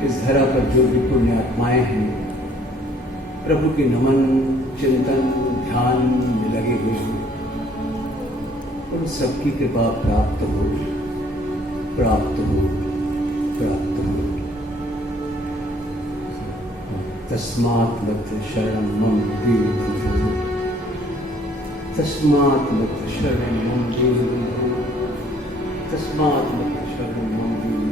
इस धरा पर जो भी पुण्य आत्माएं हैं, प्रभु के नमन, चिंतन, ध्यान में लगे हुए हैं, उन सबकी कृपा प्राप्त हो, प्राप्त हो, प्राप्त हो। तस्मात् लब्ध शरणं मम देवि, तस्मात् लब्ध शरणं मम देवि, तस्मात् लब्ध शरणं मम देवि।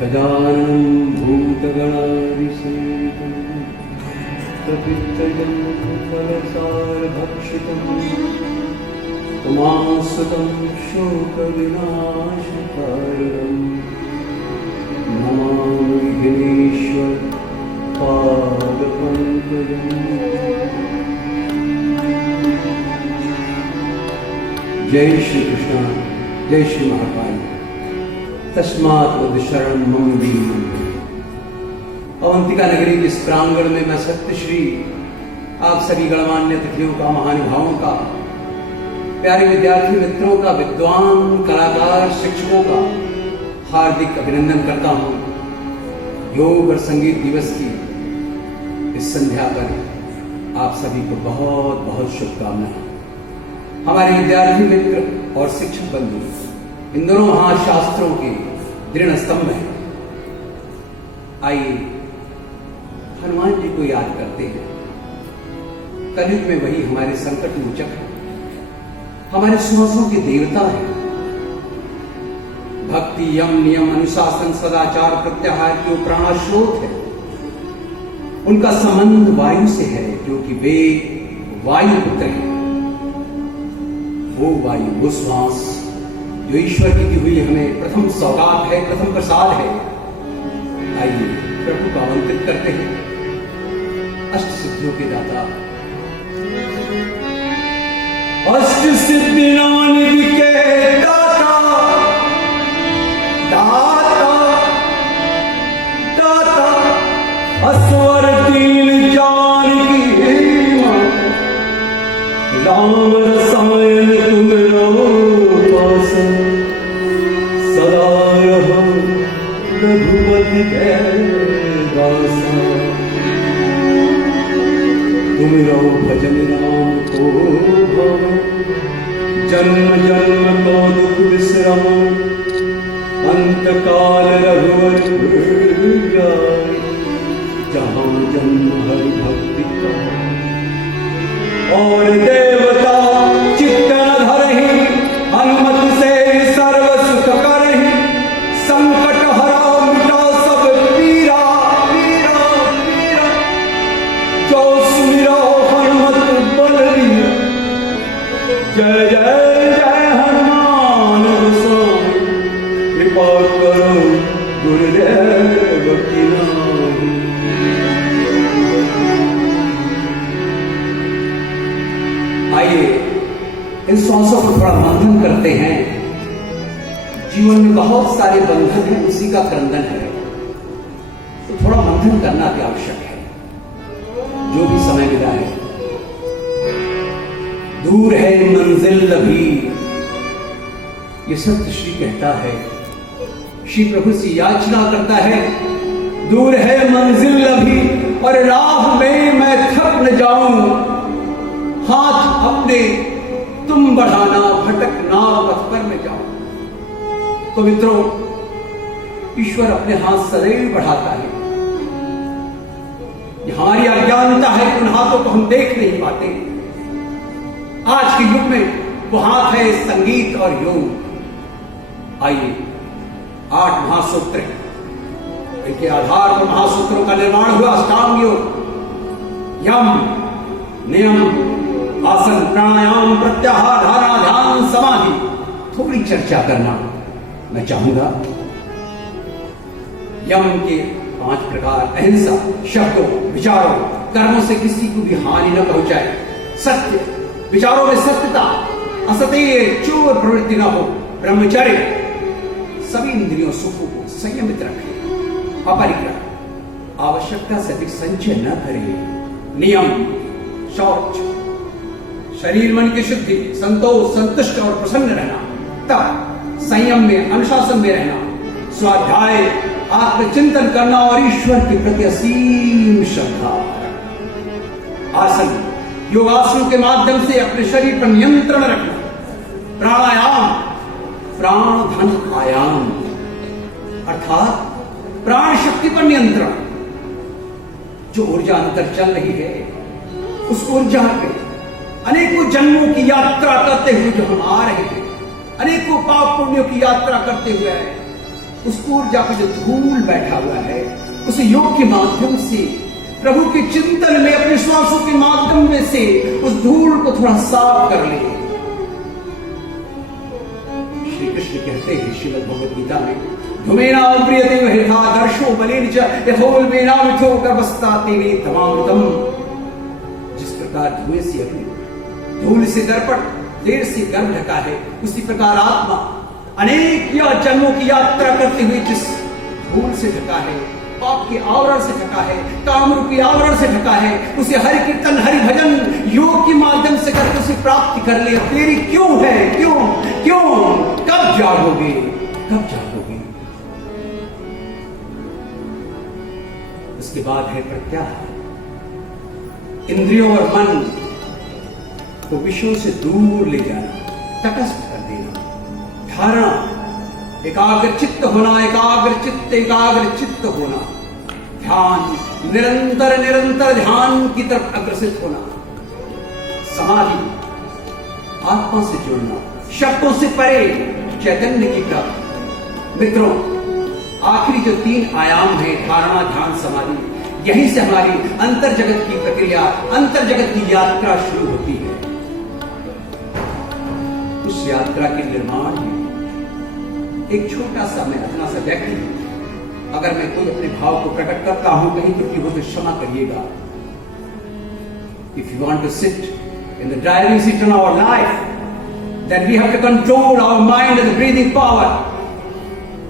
गजाननं भूतगणाधिसेवितं प्रपित्तजं फलसारभक्षितं उमासुतं शोकविनाशकारणं नमामि विघ्नेश्वर पादपङ्कजम्। जय श्री कृष्ण, जय श्री महाकाल। तस्मात् लब्ध शरणं मम देवि। अवंतिका नगरी के इस प्रांगण में मैं सत्यश्री आप सभी गणमान्य अतिथियों का, महानुभावों का, प्यारे विद्यार्थी मित्रों का, विद्वान कलाकार शिक्षकों का हार्दिक अभिनंदन करता हूं। योग और संगीत दिवस की इस संध्या पर आप सभी को बहुत बहुत शुभकामनाएं। हमारे विद्यार्थी मित्र और शिक्षक बंधु इन दोनों महाशास्त्रों के दृढ़ स्तंभ हैं। आइए हनुमान जी को याद करते हैं। कलयुग में वही हमारे संकट मोचक हैं, हमारे सुहासों के देवता हैं। भक्ति, यम, नियम, अनुशासन, सदाचार, प्रत्याहार के प्राण स्रोत है। उनका संबंध वायु से है, क्योंकि वे वायु पुत्र हैं। वो वायु, वो श्वास जो ईश्वर की दी हुई हमें प्रथम सौगात है, प्रथम प्रसाद है। आइए प्रभु को आमंत्रित करते हैं। अष्ट सिद्धियों के दाता, अष्ट सिद्धि निधि के दाता, दाता दाता, असवर दीन जानकी हेमा, राम रसायन तुमरो पासन, सदा रहो रघुपति के दासा। तुमरो भजन राम को भव, जन्म जन्म को दुख विश्रम, अंत काल रघुवर जाय, जहाँ जन्म हरि भक्ति का। और देवता चित्त न धरहि, हनुमत से सर्व सुख करहि, संकट हरा मिटा सब पीरा, पीरा पीरा, जो सुमिरो हनुमत बलबीरा। जय जय जय हनुमान गोसाई, कृपा करो गुरुदेव की नाई। आइए इन श्वासों को थोड़ा मंथन करते हैं। जीवन में बहुत सारे बंधन हैं, उसी का क्रंदन है, तो थोड़ा मंथन करना भी आवश्यक है। जो भी समय मिला है, दूर है मंजिल अभी, ये सत्य श्री कहता है। श्री प्रभु से याचना करता है, दूर है मंजिल अभी और राह में मैं थक न जाऊं, हाथ अपने तुम बढ़ाना, भटकना पथ पर मैं जाऊं। तो मित्रों, ईश्वर अपने हाथ सदैव बढ़ाता है। ये हमारी अज्ञानता है कि उन हाथों को हम देख नहीं पाते। आज के युग में वो हाथ है संगीत और योग। आइए 8 महासूत्र, इनके आधार पर महासूत्रों का निर्माण हुआ। अष्टांग योग, यम, नियम, आसन, प्राणायाम, प्रत्याहार, धारणा, ध्यान, समाधि, थोड़ी चर्चा करना मैं चाहूंगा। यम के 5 प्रकार: अहिंसा, शब्दों, विचारों, कर्मों से किसी को भी हानि न पहुंचाए, सत्य, विचारों में सत्यता, असत्य, चोर प्रवृत्ति न हो, ब्रह्मचर्य, सभी इंद्रियों सुखों को संयमित रखें, अपरिग्रह, आवश्यकता से अधिक संचय न करें, नियम, शौच, शरीर मन की शुद्धि, संतोष, संतुष्ट और प्रसन्न रहना, तब संयम में, अनुशासन में रहना, स्वाध्याय, आत्मचिंतन करना और ईश्वर के प्रति असीम श्रद्धा, आसन, योगासन के माध्यम से अपने शरीर पर नियंत्रण रखना, प्राणायाम, प्राण धन आयाम अर्थात प्राण शक्ति पर नियंत्रण। जो ऊर्जा अंदर चल रही है उस ऊर्जा पे अनेकों जन्मों की यात्रा करते हुए जो हम आ रहे हैं, अनेकों पाप पुण्यों की यात्रा करते हुए आए, उस ऊर्जा पर जो धूल बैठा हुआ है, उस योग के माध्यम से, प्रभु के चिंतन में, अपने श्वासों के माध्यम में से उस धूल को थोड़ा साफ कर ले। श्री कृष्ण कहते हैं श्रीमद् भगवद गीता में, धूमेना प्रियते हेथा दर्शो बलेन च यथोल्बेना मिथो गर्भस्ता तेने तमामृतम। जिस प्रकार धुएं से अपनी धूल से दर्पण, देर से गर्भ ढका है, उसी प्रकार आत्मा अनेक या जन्मों की यात्रा करते हुए जिस धूल से ढका है, पाप के आवरण से ढका है, काम रूपी आवरण से ढका है, उसे हरि कीर्तन, हरि भजन, योग के माध्यम से करके उसे प्राप्त कर ले। तेरी क्यों है, क्यों क्यों, कब जागोगे, कब जागोगे? उसके बाद है प्रत्याहार, इंद्रियों और मन को विषयों से दूर ले जाना, तटस्थ कर देना, धारणा, एकाग्र चित्त होना, एकाग्र चित्त होना, ध्यान, निरंतर निरंतर ध्यान की तरफ अग्रसित होना, समाधि, आत्मा से जुड़ना, शब्दों से परे चैतन्य की प्राप्ति। मित्रों, आखिरी जो 3 आयाम है, धारणा, ध्यान, समाधि, यहीं से हमारी अंतर जगत की प्रक्रिया, अंतर जगत की यात्रा शुरू होती है। उस यात्रा के निर्माण में एक छोटा सा, मैं अपना सा व्यक्ति, अगर मैं कोई अपने भाव को प्रकट करता हूं, कहीं त्रुटि हो तो क्षमा करिएगा। If you want to sit in the driving seat in our life, then we have to control our mind and the breathing power,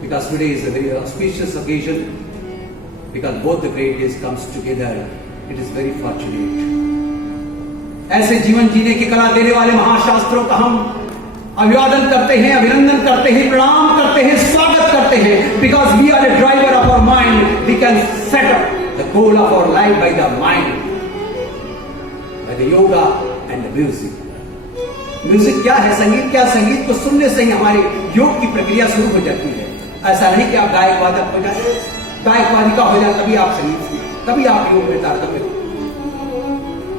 because today is a very auspicious occasion, because both the great days comes together. It is very fortunate. ऐसे जीवन जीने की कला देने वाले महाशास्त्रों का हम अभिवादन करते हैं, अभिनंदन करते हैं, प्रणाम करते हैं, स्वागत करते हैं, because we are a driver of our mind. We can set up the goal of our life by the mind, by the yoga and the music. Music क्या है, संगीत क्या? संगीत को सुनने से ही हमारे योग की प्रक्रिया शुरू हो जाती है। ऐसा नहीं कि आप गायक वादक हो जाए, गायक वादिका हो जाए तभी आप संगीत सीखें, तभी आप योग में तारतम्य।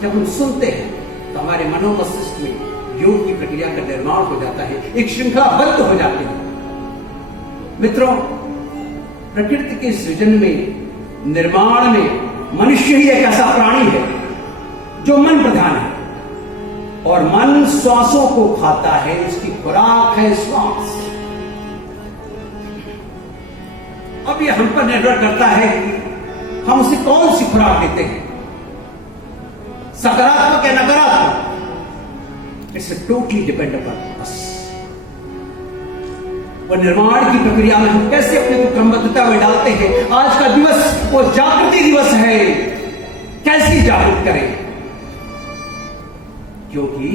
जब हम सुनते हैं तो हमारे मनोमस्तिष्क में योग की प्रक्रिया का निर्माण हो जाता है, एक श्रृंखलाबद्ध हो जाते हैं। मित्रों, प्रकृति के सृजन में, निर्माण में मनुष्य ही एक ऐसा प्राणी है जो मन प्रधान है, और मन श्वासों को खाता है, उसकी खुराक है श्वास। अब यह हम पर निर्भर करता है कि हम उसे कौन सी खुराक देते हैं, सकारात्मक या नकारात्मक। It's totally depend upon us. और निर्माण की प्रक्रिया में हम कैसे अपने को क्रमबद्धता में डालते हैं। आज का दिवस वो जागृति दिवस है, कैसे जागृत करें? क्योंकि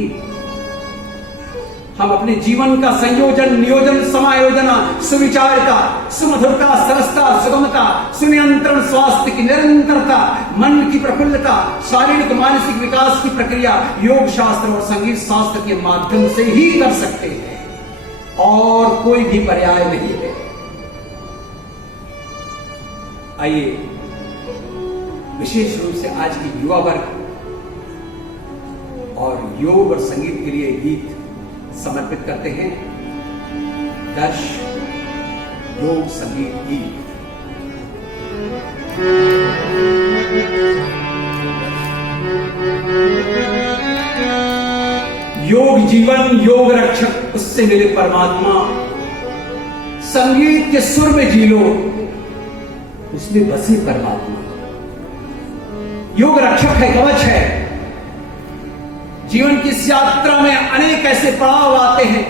हम अपने जीवन का संयोजन, नियोजन, समायोजना, सुविचारता, सुमधुरता, सरसता, सुगमता, सुनियंत्रण, स्वास्थ्य की निरंतरता, मन की प्रफुल्लता, शारीरिक मानसिक विकास की प्रक्रिया योग शास्त्र और संगीत शास्त्र के माध्यम से ही कर सकते हैं, और कोई भी पर्याय नहीं है। आइए विशेष रूप से आज की युवा वर्ग और योग और संगीत के लिए गीत समर्पित करते हैं। दश योग संगीत गीत। योग जीवन, योग रक्षक, उससे मिले परमात्मा। संगीत के सुर में जी लो, उसमें बसे परमात्मा। योग रक्षक है, कवच है। जीवन की इस यात्रा में अनेक ऐसे पड़ाव आते हैं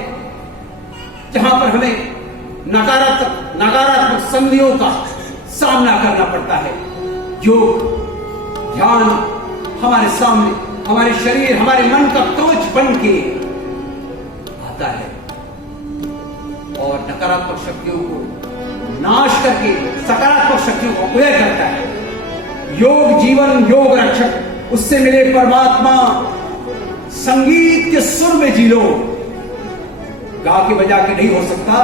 जहां पर हमें नकारात्मक संधियों का सामना करना पड़ता है। योग ध्यान हमारे सामने, हमारे शरीर, हमारे मन का कवच बन के आता है और नकारात्मक शक्तियों को नाश करके सकारात्मक शक्तियों को उदय करता है। योग जीवन, योग रक्षक, उससे मिले परमात्मा। संगीत के सुर में जी लो, गा के बजा के नहीं हो सकता,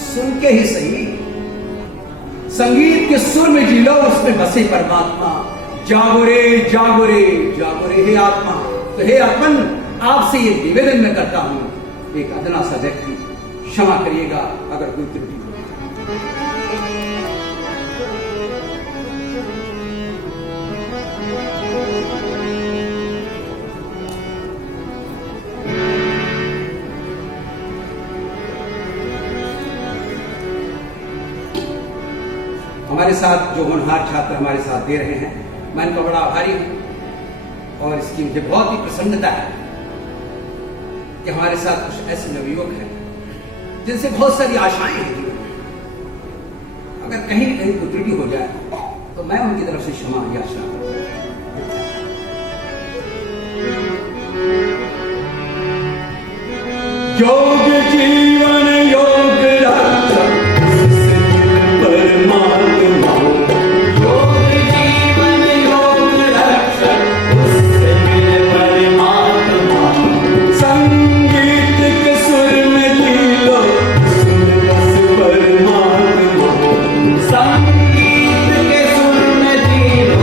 सुन के ही सही। संगीत के सुर में जी लो, उसमें बसे परमात्मा। जागो रे जागो रे जागो रे हे आत्मा। तो हे आत्मन, आपसे ये निवेदन मैं करता हूं, एक अदना सा व्यक्ति, क्षमा करिएगा अगर कोई त्रुटि हो। हमारे साथ जो होनहार छात्र हमारे साथ दे रहे हैं, मैं इनका बड़ा आभारी हूं और इसकी मुझे बहुत ही प्रसन्नता है कि हमारे साथ कुछ ऐसे नवयुवक हैं जिनसे बहुत सारी आशाएं हैं जीवन में। अगर कहीं न कहीं कोई त्रुटि हो जाए तो मैं उनकी तरफ से क्षमा याचना करता हूं। योग जीवन योग रक्षक परमात्मा, योग जीवन योग रक्षक उससे मिले परमात्मा। संगीत के सुर में जी लो, उसमें बस परमात्मा। संगीत के सुर में जी लो,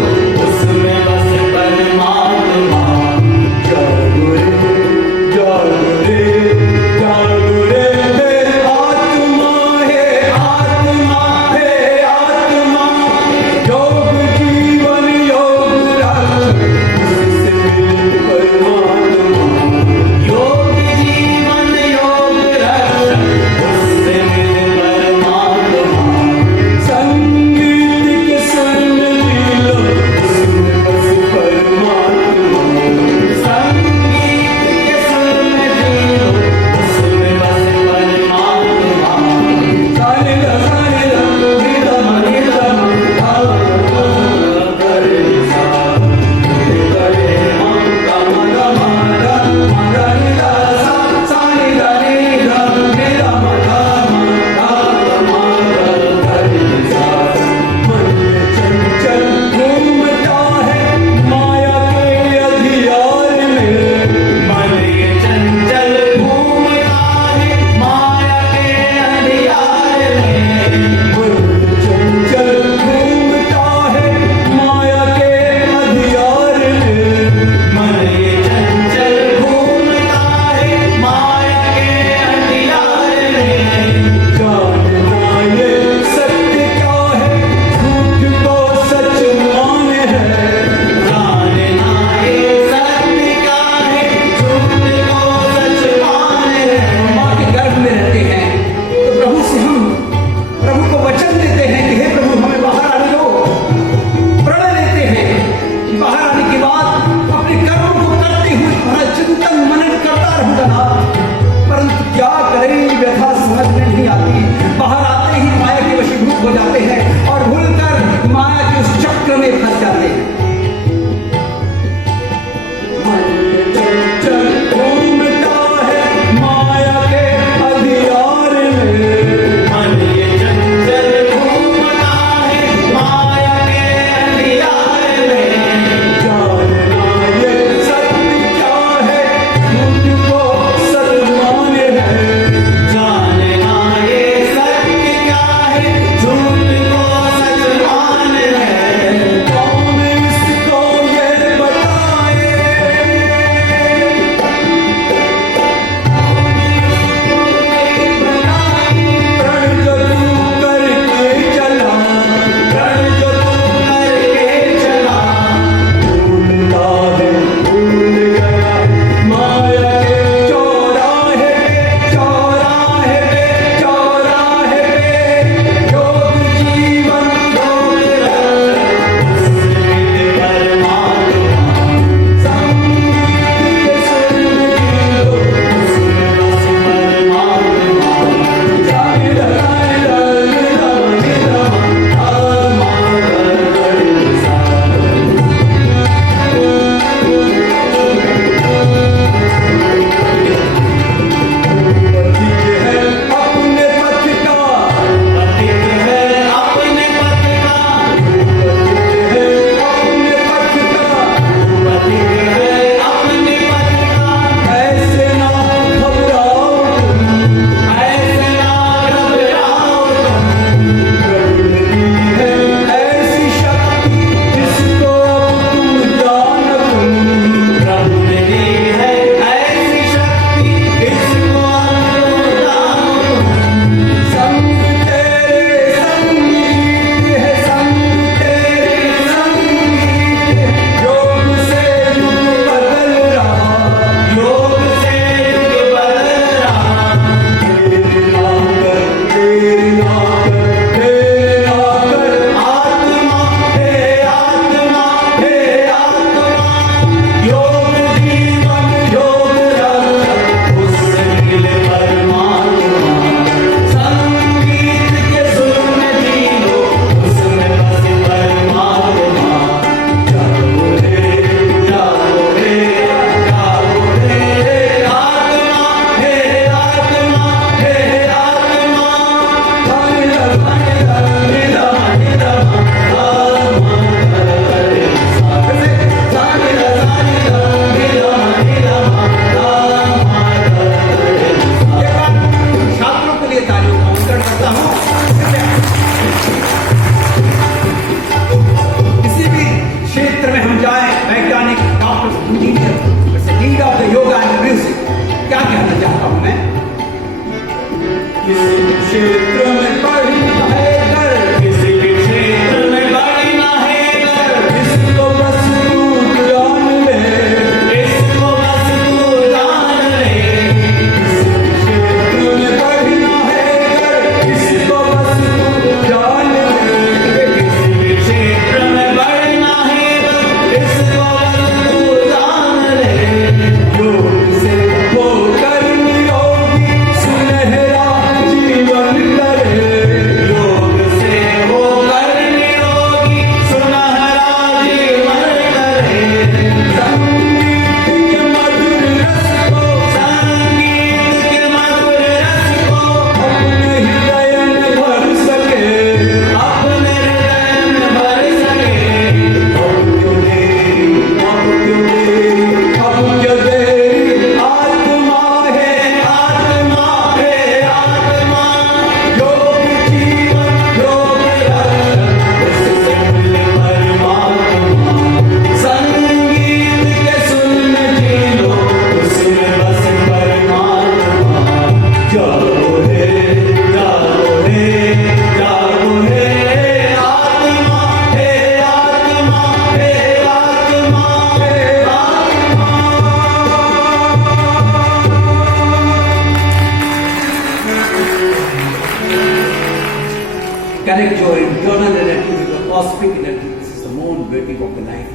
connect your internal energy with the cosmic energy. This is the more beauty of the life.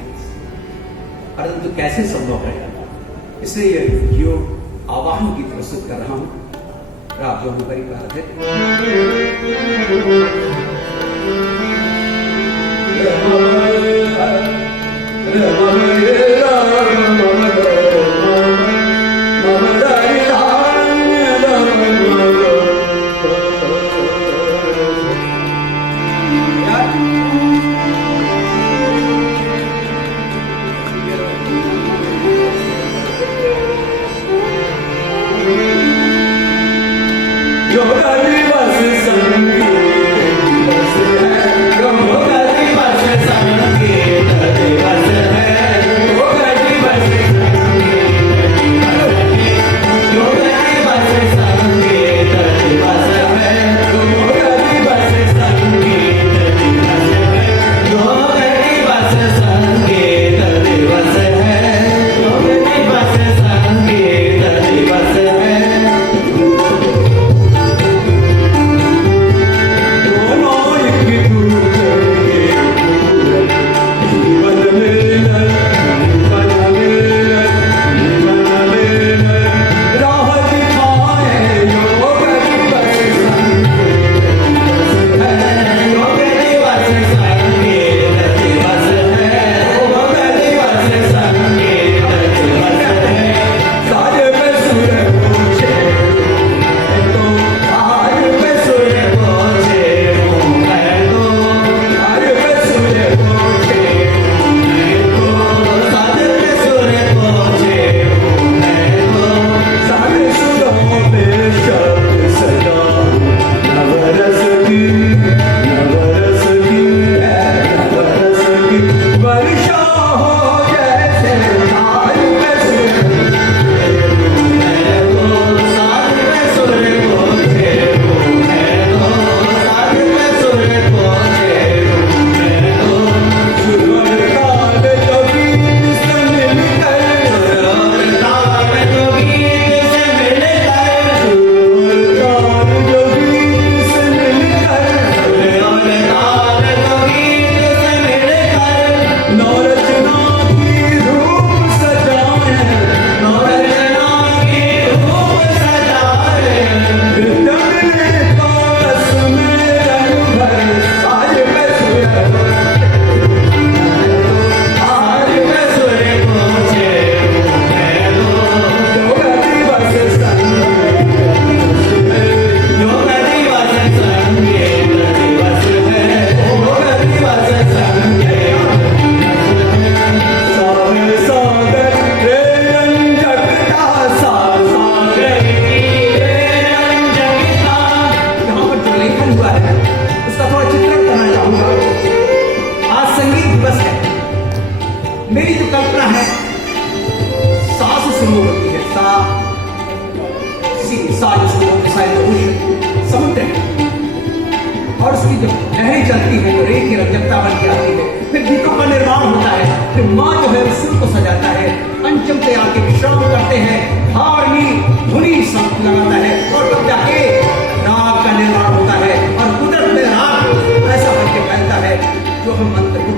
परंतु कैसे संभव है? इसलिए ये योग आवाहन की प्रस्तुत कर रहा हूं। आप जो परिवार है मेरी जो कल्पना है सा से शुरू होती है, सा जो शुरू होती है समुद्र है और उसकी जब लहरें चलती है तो रेत की रंजकता बन के आती है, फिर गीतों का निर्माण होता है, फिर माँ जो है सुर को सजाता है, पंचम पे आके विश्राम करते हैं, हारनी धुनी लगाता है और तब जाके राग का निर्माण होता है और कुदरत में राग ऐसा बनके फैलता है जो हम मंत्र